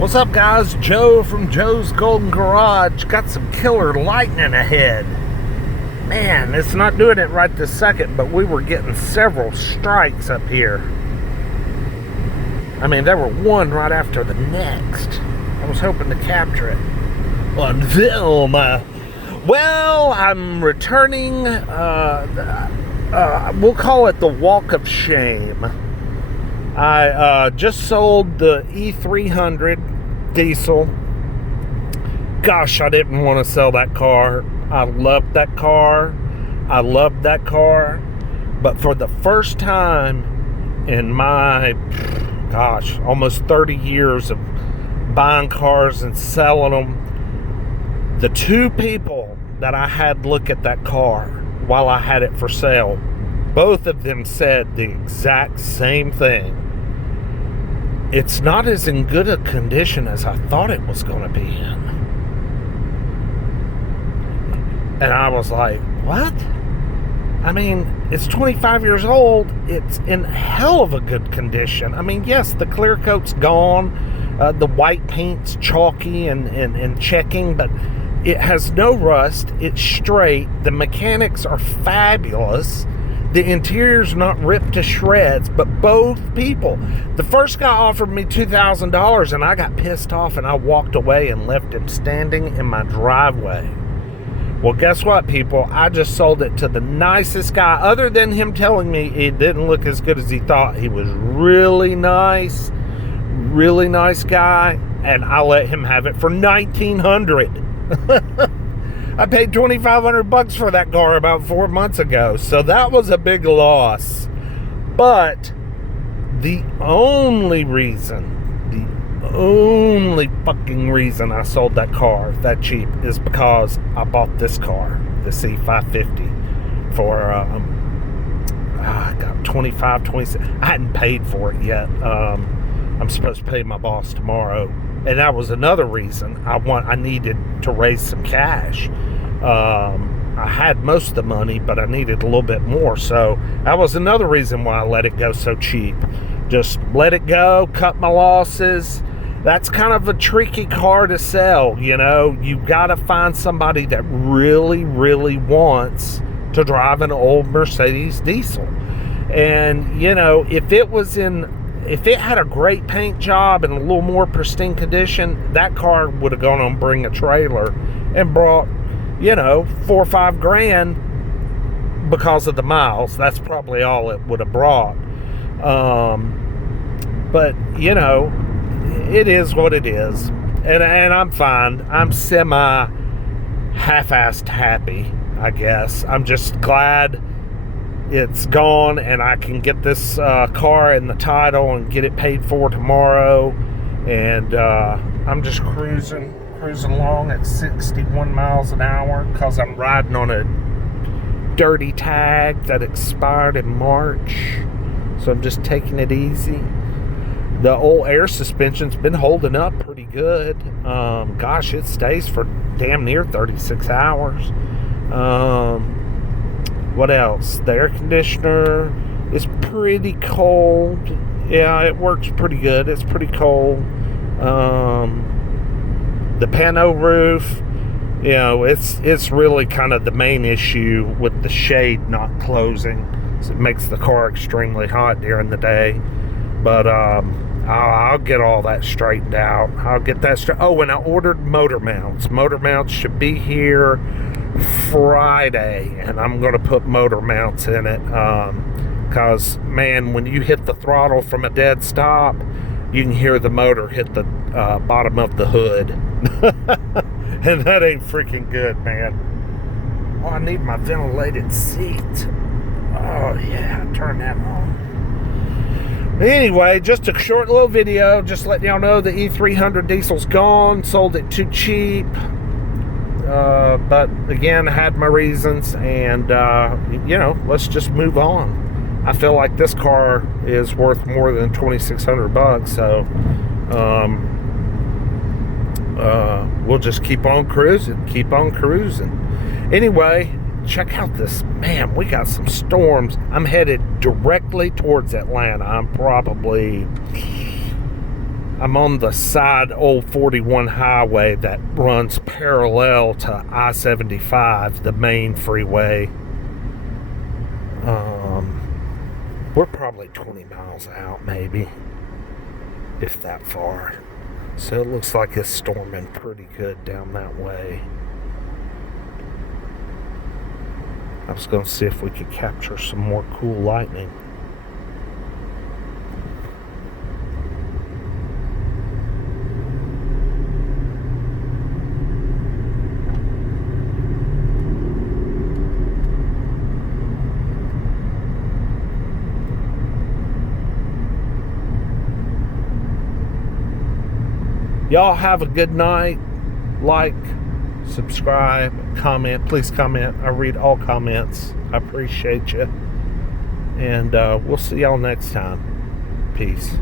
What's up, guys? Joe from Joe's Golden Garage. Got some killer lightning ahead. Man, it's not doing it right this second, but we were getting several strikes up here. I mean, there were one right after the next. I was hoping to capture it on film. Well, I'm returning, we'll call it the walk of shame. I just sold the E300 diesel. Gosh, I didn't want to sell that car. I loved that car. But for the first time in my, gosh, almost 30 years of buying cars and selling them, the two people that I had look at that car while I had it for sale, both of them said the exact same thing. It's not as in good a condition as I thought it was going to be in. And I was like, what? I mean, it's 25 years old. It's in hell of a good condition. I mean, yes, the clear coat's gone. The white paint's chalky and checking, but it has no rust. It's straight. The mechanics are fabulous. The interior's not ripped to shreds, but both people. The first guy offered me $2,000 and I got pissed off and I walked away and left him standing in my driveway. Well, guess what, people? I just sold it to the nicest guy, other than him telling me it didn't look as good as he thought. He was really nice guy, and I let him have it for $1,900. I paid $2,500 for that car about 4 months ago, so that was a big loss. But the only fucking reason I sold that car that cheap is because I bought this car, the E550, for I got 26. I hadn't paid for it yet. I'm supposed to pay my boss tomorrow, and that was another reason I needed to raise some cash. I had most of the money, but I needed a little bit more, so that was another reason why I let it go so cheap. Just let it go, cut my losses. That's kind of a tricky car to sell, you know. You got to find somebody that really wants to drive an old Mercedes diesel. And, you know, if it had a great paint job and a little more pristine condition, that car would have gone on bring a trailer and brought, you know, $4 or $5 grand because of the miles. That's probably all it would have brought. But, you know, it is what it is. And I'm fine. I'm semi half-assed happy, I guess. I'm just glad it's gone and I can get this car and the title and get it paid for tomorrow. And I'm just cruising along at 61 miles an hour because I'm riding on a dirty tag that expired in March. So I'm just taking it easy. The old air suspension's been holding up pretty good. Gosh, it stays for damn near 36 hours. What else? The air conditioner is pretty cold. Yeah, it works pretty good. It's pretty cold. The pano roof, you know, it's really kind of the main issue with the shade not closing. So it makes the car extremely hot during the day. But I'll get all that straightened out. I'll get that straight. Oh, and I ordered motor mounts. Motor mounts should be here Friday, and I'm going to put motor mounts in it. Because, man, when you hit the throttle from a dead stop, you can hear the motor hit the bottom of the hood. And that ain't freaking good, man. Oh, I need my ventilated seat. Oh, yeah, turn that on. Anyway, just a short little video, just letting y'all know the E300 diesel's gone, sold it too cheap. But again, I had my reasons, and you know, let's just move on. I feel like this car is worth more than $2,600, so we'll just keep on cruising. Anyway, check out this, man, we got some storms. I'm headed directly towards Atlanta. I'm probably I'm on the side old 41 highway that runs parallel to I-75, the main freeway. We're probably 20 miles out, maybe, if that far. So it looks like it's storming pretty good down that way. I was going to see if we could capture some more cool lightning. Y'all have a good night. Like, subscribe, comment. Please comment. I read all comments. I appreciate you. And we'll see y'all next time. Peace.